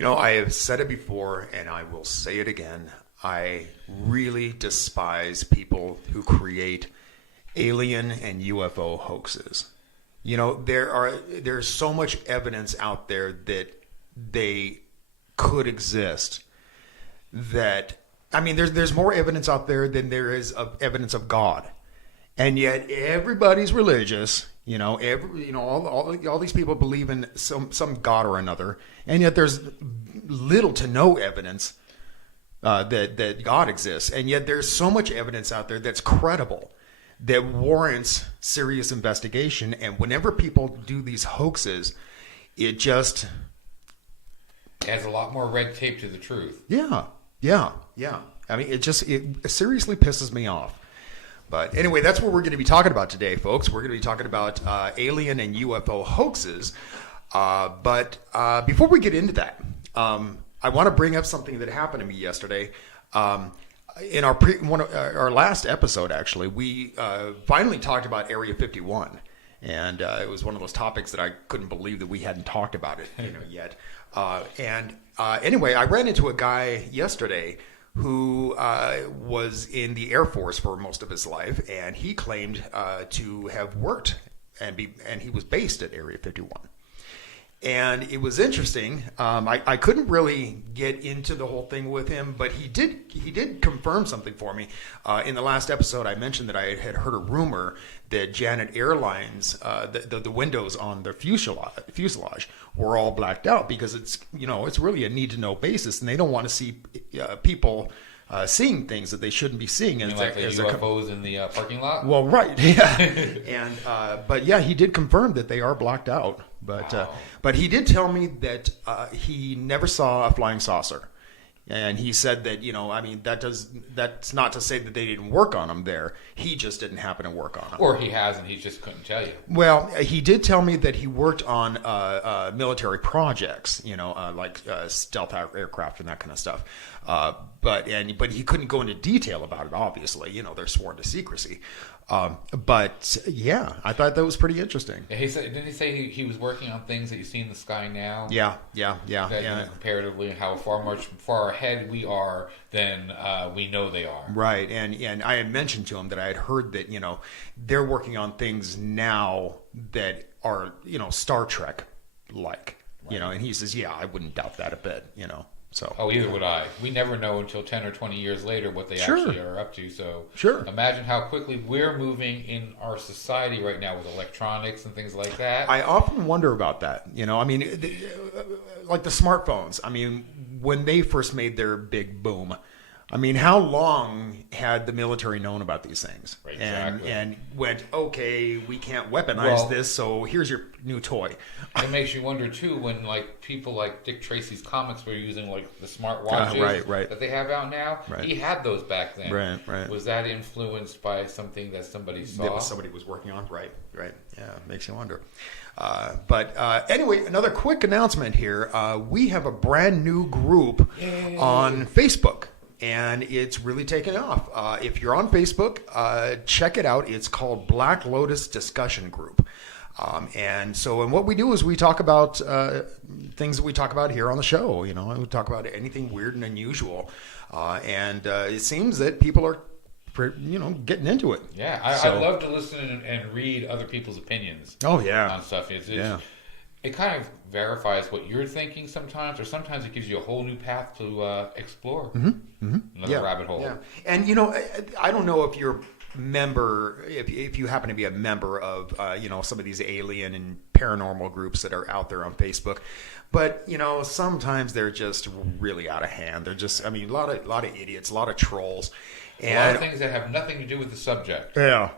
I have said it before and I will say it again. I really despise people who create alien and UFO hoaxes. There's so much evidence out there that they could exist. There's more evidence out there than there is of evidence of God. And yet everybody's religious. All these people believe in some God or another, and yet there's little to no evidence that God exists. And yet there's so much evidence out there that's credible, that warrants serious investigation. And whenever people do these hoaxes, it just adds a lot more red tape to the truth. Yeah. It seriously pisses me off. But anyway, that's what we're going to be talking about today, folks. We're going to be talking about alien and UFO hoaxes. But before we get into that, I want to bring up something that happened to me yesterday. In our last episode, actually, we finally talked about Area 51. And it was one of those topics that I couldn't believe that we hadn't talked about it yet. Anyway, I ran into a guy yesterday who was in the Air Force for most of his life, and he claimed to have worked and he was based at Area 51. And it was interesting. I couldn't really get into the whole thing with him, but he did confirm something for me. In the last episode, I mentioned that I had heard a rumor that Janet Airlines, the windows on their fuselage were all blacked out because it's really a need to know basis, and they don't want to see people seeing things that they shouldn't be seeing. And like the UFOs in the parking lot? Well, right, yeah. But yeah, he did confirm that they are blocked out. But wow. But he did tell me that he never saw a flying saucer. And he said that, that's not to say that they didn't work on them there. He just didn't happen to work on them. Or he has and he just couldn't tell you. Well, he did tell me that he worked on military projects, like stealth aircraft and that kind of stuff. But he couldn't go into detail about it, obviously. They're sworn to secrecy. But yeah, I thought that was pretty interesting. Yeah, didn't he say he was working on things that you see in the sky now? Yeah. Comparatively, how far ahead we are than we know they are. Right, and I had mentioned to him that I had heard that they're working on things now that are Star Trek like, right. And he says, yeah, I wouldn't doubt that a bit, So. Oh, either would I. We never know until 10 or 20 years later what they actually are up to. So imagine how quickly we're moving in our society right now with electronics and things like that. I often wonder about that. Like the smartphones. When they first made their big boom, how long had the military known about these things? Right, exactly. And went, okay, we can't weaponize this, so here's your new toy. It makes you wonder too when people like Dick Tracy's comics were using the smart watches right. that they have out now. Right. He had those back then. Right. Was that influenced by something that somebody saw? That somebody was working on. Right. Yeah, makes you wonder. But anyway, another quick announcement here. We have a brand new group on Facebook. And it's really taken off. If you're on Facebook, check it out. It's called Black Lotus Discussion Group. And what we do is we talk about things that we talk about here on the show. We talk about anything weird and unusual. And it seems that people are, getting into it. Yeah, I love to listen and read other people's opinions. Oh, yeah. On stuff. It kind of verifies what you're thinking sometimes, or sometimes it gives you a whole new path to explore. Another rabbit hole. Yeah. And, I don't know if you're member, if you happen to be a member of, some of these alien and paranormal groups that are out there on Facebook. But, sometimes they're just really out of hand. They're just, a lot of idiots, a lot of trolls. A lot of things that have nothing to do with the subject. Yeah.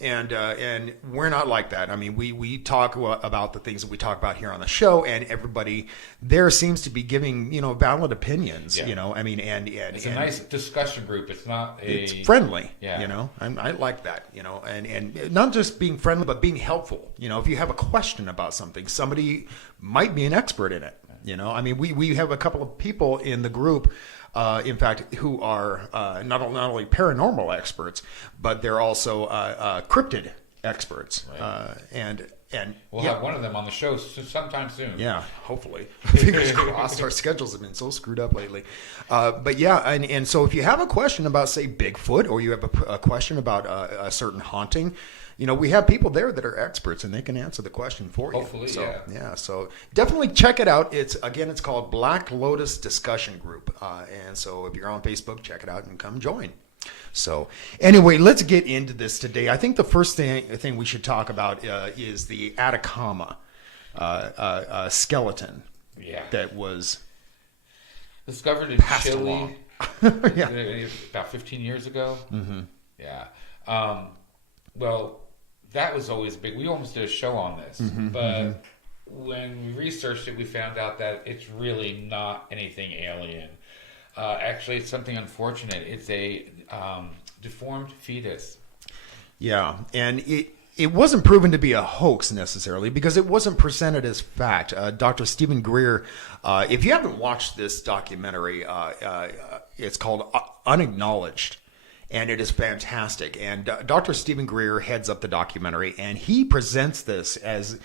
And we're not like that. We talk about the things that we talk about here on the show, and everybody there seems to be giving, valid opinions, Yeah. It's a nice discussion group. It's not it's friendly, Yeah. I like that, and not just being friendly, but being helpful. If you have a question about something, somebody might be an expert in it. We have a couple of people in the group, in fact, who are not only paranormal experts, but they're also cryptid experts. Right. And and we'll have one of them on the show sometime soon. Yeah, hopefully. Fingers crossed. Our schedules have been so screwed up lately. But yeah, and so if you have a question about, say, Bigfoot, or you have a question about a certain haunting, we have people there that are experts, and they can answer the question for you. Hopefully, so, yeah. So definitely check it out. It's called Black Lotus Discussion Group, and so if you're on Facebook, check it out and come join. So anyway, let's get into this today. I think the first thing we should talk about is the Atacama skeleton. Yeah. That was discovered in Chile. Yeah. About 15 years ago. Mm-hmm. Yeah. Well, that was always big. We almost did a show on this, but when we researched it, we found out that it's really not anything alien. Actually, it's something unfortunate. It's a deformed fetus. Yeah, and it wasn't proven to be a hoax necessarily because it wasn't presented as fact. Dr. Stephen Greer, if you haven't watched this documentary, it's called Unacknowledged, and it is fantastic. And Dr. Stephen Greer heads up the documentary, and he presents this as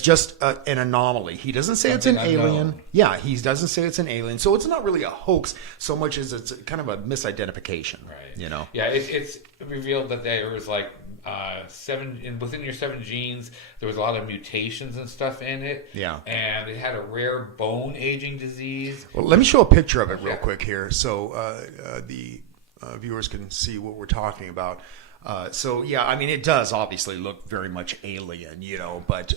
just an anomaly. He doesn't say it's an alien. Yeah, he doesn't say it's an alien. So it's not really a hoax so much as it's kind of a misidentification. Right. Yeah, it's revealed that there was like within your 7 genes, there was a lot of mutations and stuff in it. Yeah. And it had a rare bone aging disease. Well, let me show a picture of it real quick here so the viewers can see what we're talking about. So yeah, I mean, it does obviously look very much alien, but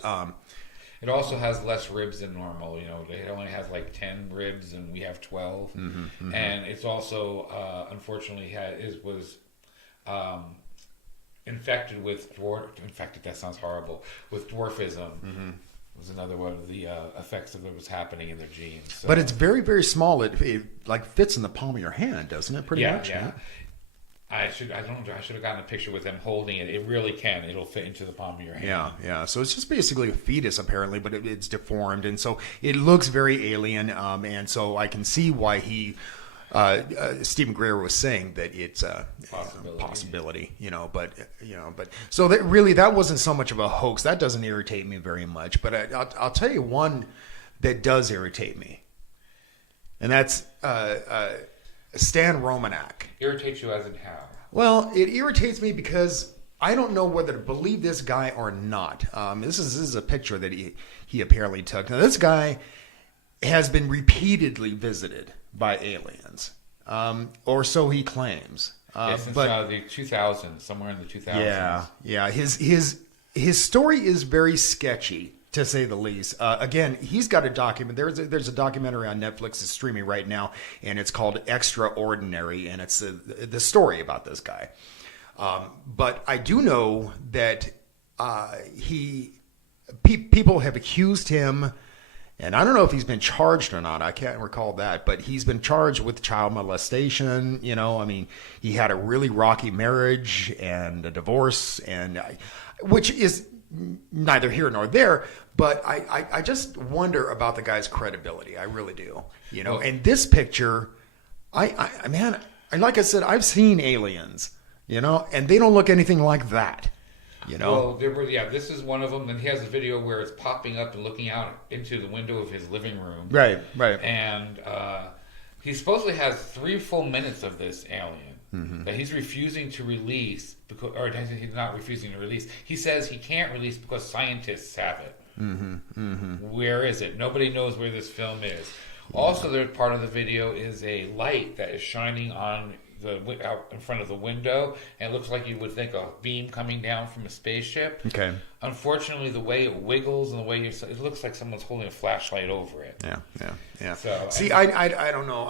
it also has less ribs than normal. It only has like 10 ribs, and we have 12. And it's also unfortunately was infected with infected. That sounds horrible. With dwarfism. Was another one of the effects of what was happening in their genes. So. But it's very, very small. It like fits in the palm of your hand, doesn't it? Pretty much. Yeah. I should have gotten a picture with them holding it. It really can. It'll fit into the palm of your hand. Yeah. So it's just basically a fetus apparently, but it's deformed, and so it looks very alien. And so I can see why Stephen Greer was saying that it's a possibility. But so that wasn't so much of a hoax. That doesn't irritate me very much. But I'll tell you one that does irritate me, and that's Stan Romaneck. Irritates you as in how? Well, it irritates me because I don't know whether to believe this guy or not. This is a picture that he apparently took. Now, this guy has been repeatedly visited by aliens, or so he claims. Since the 2000s, somewhere in the 2000s. Yeah. His story is very sketchy, to say the least. Again, he's got a document. There's a documentary on Netflix that's streaming right now, and it's called Extraordinary, and it's the story about this guy. But I do know that people have accused him, and I don't know if he's been charged or not. I can't recall that, but he's been charged with child molestation. I mean, he had a really rocky marriage and a divorce, which is neither here nor there, but I just wonder about the guy's credibility. I really do. And this picture, man, like I said, I've seen aliens, and they don't look anything like that. Well, this is one of them. And he has a video where it's popping up and looking out into the window of his living room. Right. And he supposedly has 3 full minutes of this alien. That he's refusing to release, he's not refusing to release. He says he can't release because scientists have it. Where is it? Nobody knows where this film is. Also, there's part of the video is a light that is shining on out in front of the window, and it looks like you would think a beam coming down from a spaceship. Okay. Unfortunately, the way it wiggles and the way it looks like someone's holding a flashlight over it. Yeah. So, see, I don't know.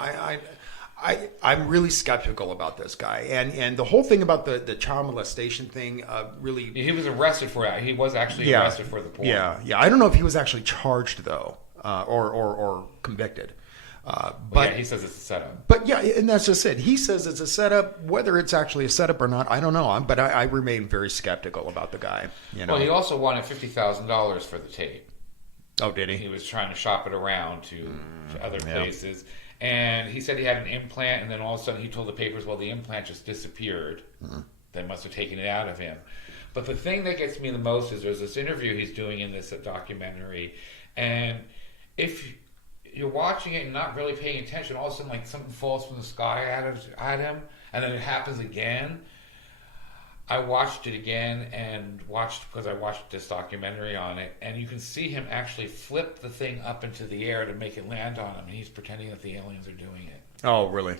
I'm really skeptical about this guy, and the whole thing about the child molestation thing really. He was arrested for it. He was actually arrested for the porn. Yeah. I don't know if he was actually charged though, or convicted. But he says it's a setup. But yeah, and that's just it. He says it's a setup. Whether it's actually a setup or not, I don't know. But I remain very skeptical about the guy. Well, he also wanted $50,000 for the tape. Oh, did he? He was trying to shop it around to other places. And he said he had an implant, and then all of a sudden he told the papers, well, the implant just disappeared. They must have taken it out of him. But the thing that gets me the most is there's this interview he's doing in this documentary, and if you're watching it and not really paying attention, all of a sudden like something falls from the sky at him, and then it happens again. I watched it again because I watched this documentary on it, and you can see him actually flip the thing up into the air to make it land on him, and he's pretending that the aliens are doing it. Oh, really?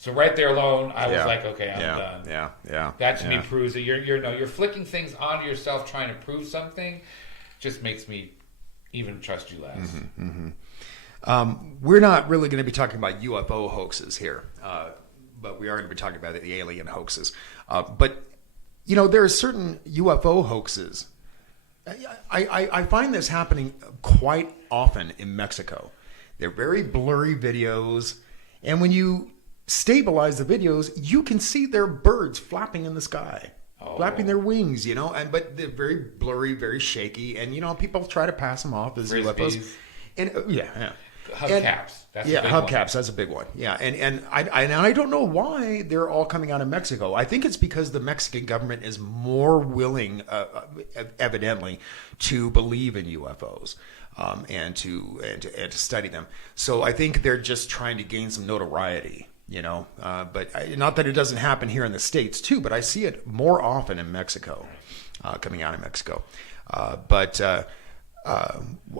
So right there alone, I was like, okay, I'm done. Yeah. That to me proves that you're flicking things onto yourself trying to prove something. Just makes me even trust you less. We're not really going to be talking about UFO hoaxes here, but we are going to be talking about the alien hoaxes. But there are certain UFO hoaxes. I find this happening quite often in Mexico. They're very blurry videos, and when you stabilize the videos, you can see their birds flapping in the sky, flapping their wings, but they're very blurry, very shaky, and people try to pass them off as UFOs. And Hubcaps. Hubcaps. That's a big one. Yeah, and I don't know why they're all coming out of Mexico. I think it's because the Mexican government is more willing, evidently, to believe in UFOs and to study them. So I think they're just trying to gain some notoriety. But not that it doesn't happen here in the States too, but I see it more often in Mexico, coming out of Mexico.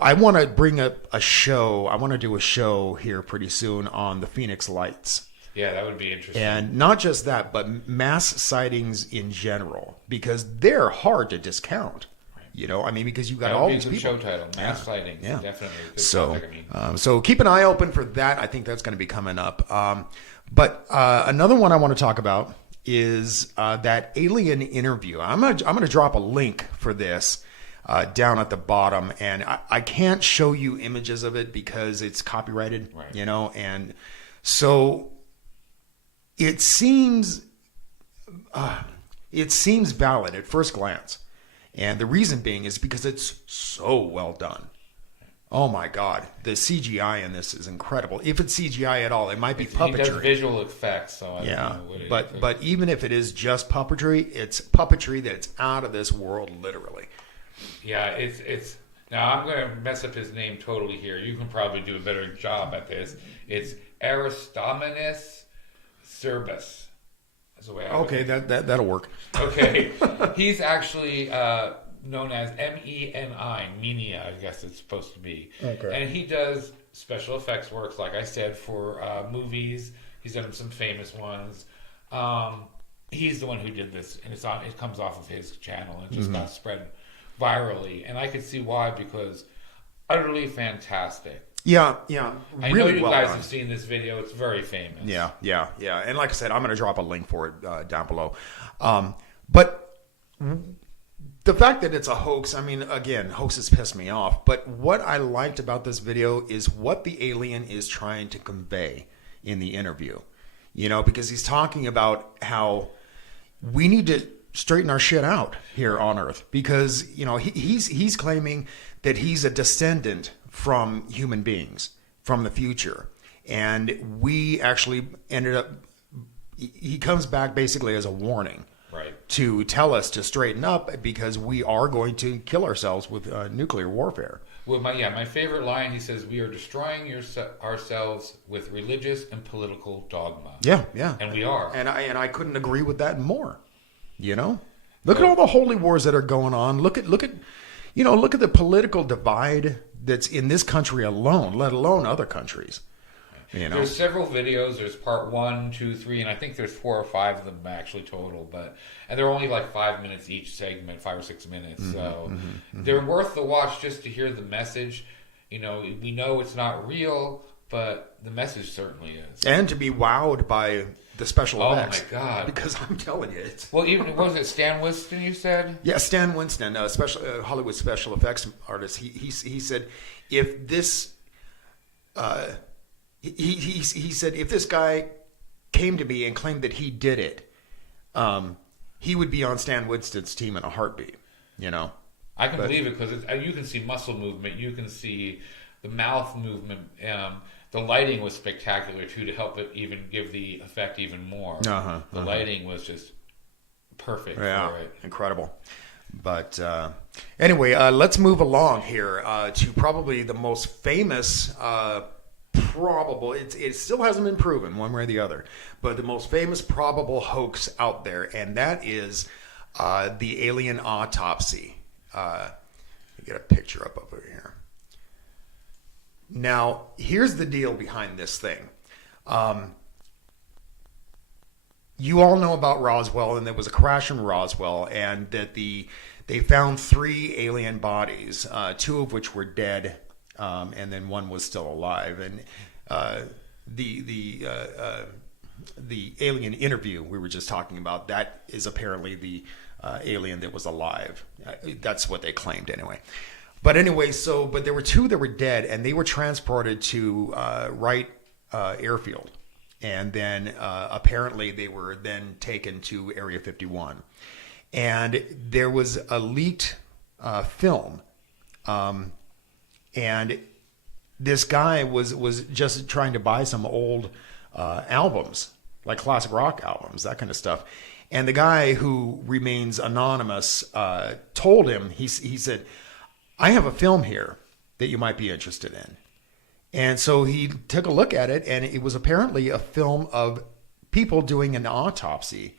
I want to bring up a show. I want to do a show here pretty soon on the Phoenix Lights. Yeah, that would be interesting. And not just that, but mass sightings in general, because they're hard to discount. Because you got all these people. Show title, mass sightings, definitely. So keep an eye open for that. I think that's going to be coming up. But another one I want to talk about is that alien interview. I'm going to drop a link for this down at the bottom, and I can't show you images of it because it's copyrighted. Right. And so it seems valid at first glance. And the reason being is because it's so well done. Oh my God, the CGI in this is incredible. If it's CGI at all, it might be puppetry. He does visual effects, so I don't know what it is. But even if it is just puppetry, it's puppetry that's out of this world, literally. Yeah, it's. Now I'm going to mess up his name totally here. You can probably do a better job at this. It's Aristomenes Cerbus. That's the way I would think. That'll work. Okay, he's actually known as Menia, I guess it's supposed to be. Okay. And he does special effects works, like I said, for movies. He's done some famous ones. He's the one who did this, and it comes off of his channel, and it just got spread virally. And I could see why, because utterly fantastic. Yeah. I know you guys have seen this video. It's very famous. Yeah. And like I said, I'm going to drop a link for it down below. But the fact that it's a hoax, again, hoaxes piss me off. But what I liked about this video is what the alien is trying to convey in the interview. Because he's talking about how we need to straighten our shit out here on Earth. Because, he's claiming that he's a descendant from human beings from the future, and we actually ended up. He comes back basically as a warning, right, to tell us to straighten up because we are going to kill ourselves with nuclear warfare. Well, my favorite line, he says, "We are destroying ourselves with religious and political dogma." Yeah, and we are, and I couldn't agree with that more. Look at all the holy wars that are going on. Look at the political divide that's in this country alone, let alone other countries. There's several videos. There's part 1, 2, 3, and I think there's 4 or 5 of them actually total. And they're only like 5 minutes each segment, 5 or 6 minutes. So they're worth the watch just to hear the message. We know it's not real, but the message certainly is. And to be wowed by the special effects. Oh my God! Because I'm telling you, it's even was it Stan Winston? You said Stan Winston, Hollywood special effects artist. He said if this he said if this guy came to me and claimed that he did it, he would be on Stan Winston's team in a heartbeat. I can believe it because you can see muscle movement, you can see the mouth movement. The lighting was spectacular too, to help it even give the effect even more. The lighting was just perfect Yeah, for it. incredible. But anyway, let's move along here to probably the most famous probable. It still hasn't been proven one way or the other, but the most famous probable hoax out there, and that is the Alien Autopsy. Let me get a picture up over here. Now, here's the deal behind this thing. You all know about Roswell, and there was a crash in Roswell, and that they found 3 alien bodies, 2 of which were dead, and then 1 was still alive. And the alien interview we were just talking about, that is apparently the alien that was alive. That's what they claimed anyway. But anyway, but there were 2 that were dead, and they were transported to Wright Airfield. And then apparently they were then taken to Area 51. And there was a leaked film. And this guy was just trying to buy some old albums, like classic rock albums, that kind of stuff. And the guy, who remains anonymous, told him, he said, "I have a film here that you might be interested in." And so he took a look at it, and it was apparently a film of people doing an autopsy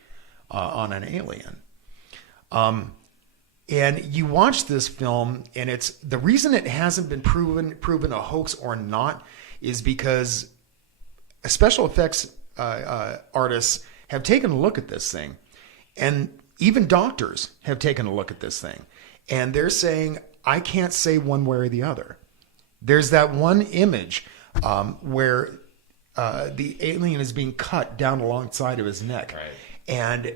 on an alien. And you watch this film, and it's the reason it hasn't been proven a hoax or not is because special effects artists have taken a look at this thing, and even doctors have taken a look at this thing, and they're saying, I can't say one way or the other. There's that one image where the alien is being cut down alongside of his neck, Right. and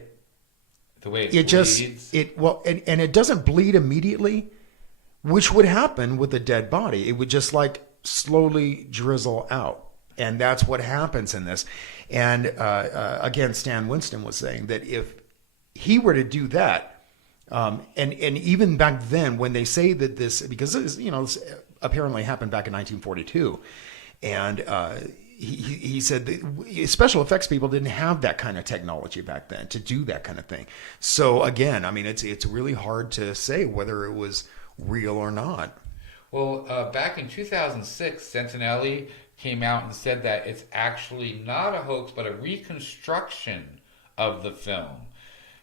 The way it just and it doesn't bleed immediately, which would happen with a dead body. It would just like slowly drizzle out, and that's what happens in this. And again, Stan Winston was saying that if he were to do that, and even back then, when they say that this, because this, this apparently happened back in 1942, and he said that special effects people didn't have that kind of technology back then to do that kind of thing. So again, I mean, it's really hard to say whether it was real or not. Well, back in 2006, Sentinelli came out and said that it's actually not a hoax, but a reconstruction of the film.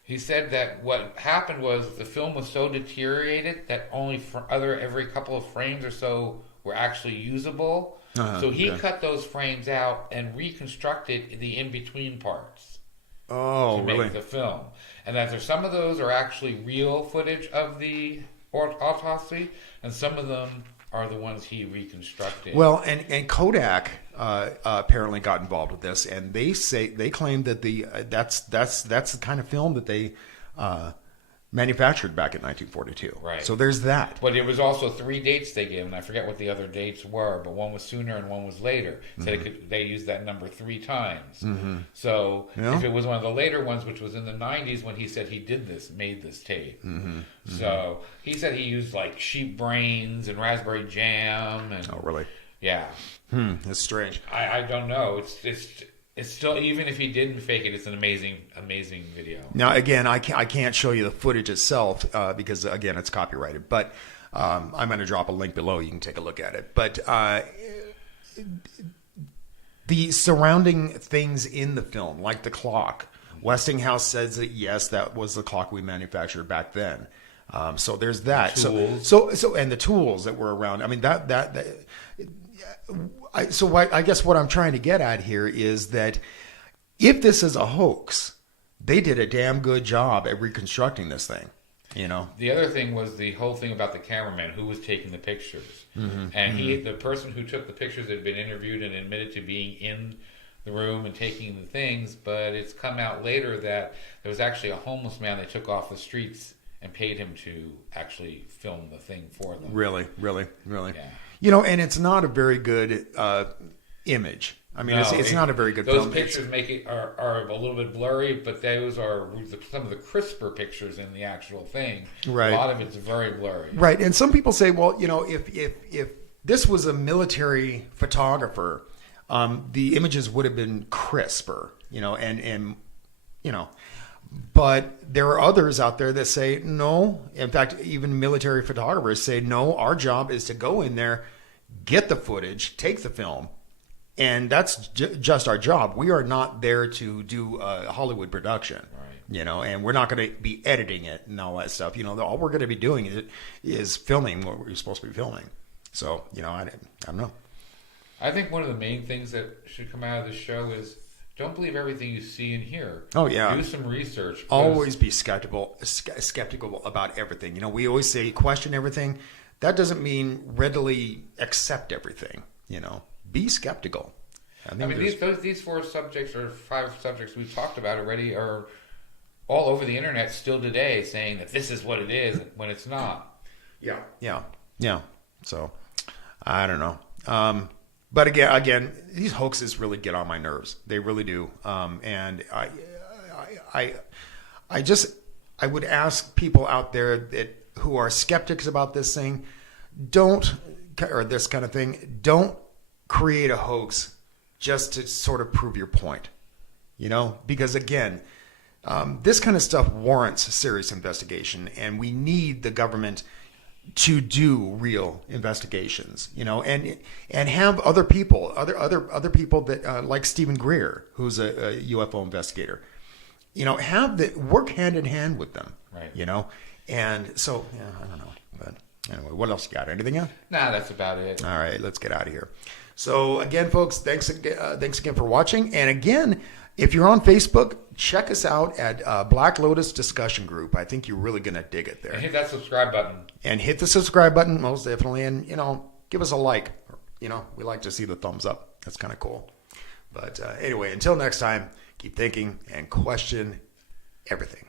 He said that what happened was the film was so deteriorated that only every couple of frames or so were actually usable. So he cut those frames out and reconstructed the in-between parts to make the film. And that there's some of those are actually real footage of the autopsy, and some of them are the ones he reconstructed. Well, and Kodak apparently got involved with this, and they claim that that's the kind of film that they manufactured back in 1942. Right. So there's that. But it was also 3 dates they gave, and I forget what the other dates were, but one was sooner and one was later. So they used that number 3 times. So if it was one of the later ones, which was in the 90s when he said he made this tape. So he said he used like sheep brains and raspberry jam. And, oh, really? Yeah. That's strange. I don't know. It's still, even if he didn't fake it, it's an amazing video. Now, again, I can't show you the footage itself because, again, it's copyrighted. But I'm going to drop a link below. You can take a look at it. But the surrounding things in the film, like the clock, Westinghouse says that, yes, that was the clock we manufactured back then. So there's that. So and the tools that were around. I mean, I guess what I'm trying to get at here is that if this is a hoax, they did a damn good job at reconstructing this thing. The other thing was the whole thing about the cameraman who was taking the pictures, and the person who took the pictures had been interviewed and admitted to being in the room and taking the things, but it's come out later that there was actually a homeless man they took off the streets and paid him to actually film the thing for them. Really? Yeah. And it's not a very good image. I mean, it's not a very good film. Those pictures are a little bit blurry, but those are some of the crisper pictures in the actual thing. Right. A lot of it's very blurry. Right. And some people say, well, if this was a military photographer, the images would have been crisper, But there are others out there that say no. In fact, even military photographers say no. Our job is to go in there, get the footage, take the film, and that's just our job. We are not there to do a Hollywood production, and we're not going to be editing it and all that stuff. All we're going to be doing is filming what we're supposed to be filming. So, I don't know. I think one of the main things that should come out of this show is don't believe everything you see and hear. Oh, yeah. Do some research. Always be skeptical about everything. We always say question everything. That doesn't mean readily accept everything. Be skeptical. These 4 subjects or 5 subjects we've talked about already are all over the internet still today, saying that this is what it is when it's not. Yeah. So, I don't know. But again, these hoaxes really get on my nerves. They really do. And I would ask people out there who are skeptics about this thing, this kind of thing, don't create a hoax just to sort of prove your point. Because again, this kind of stuff warrants a serious investigation, and we need the government to do real investigations, and have other people that like Stephen Greer, who's a UFO investigator, have that work hand in hand with them, right? And so I don't know, but anyway, what else you got? Anything else? Nah, that's about it. All right, let's get out of here. So again, folks, thanks again for watching, and again, if you're on Facebook, check us out at Black Lotus Discussion Group. I think you're really going to dig it there. And hit that subscribe button. And hit the subscribe button, most definitely. And, give us a like. We like to see the thumbs up. That's kind of cool. But anyway, until next time, keep thinking and question everything.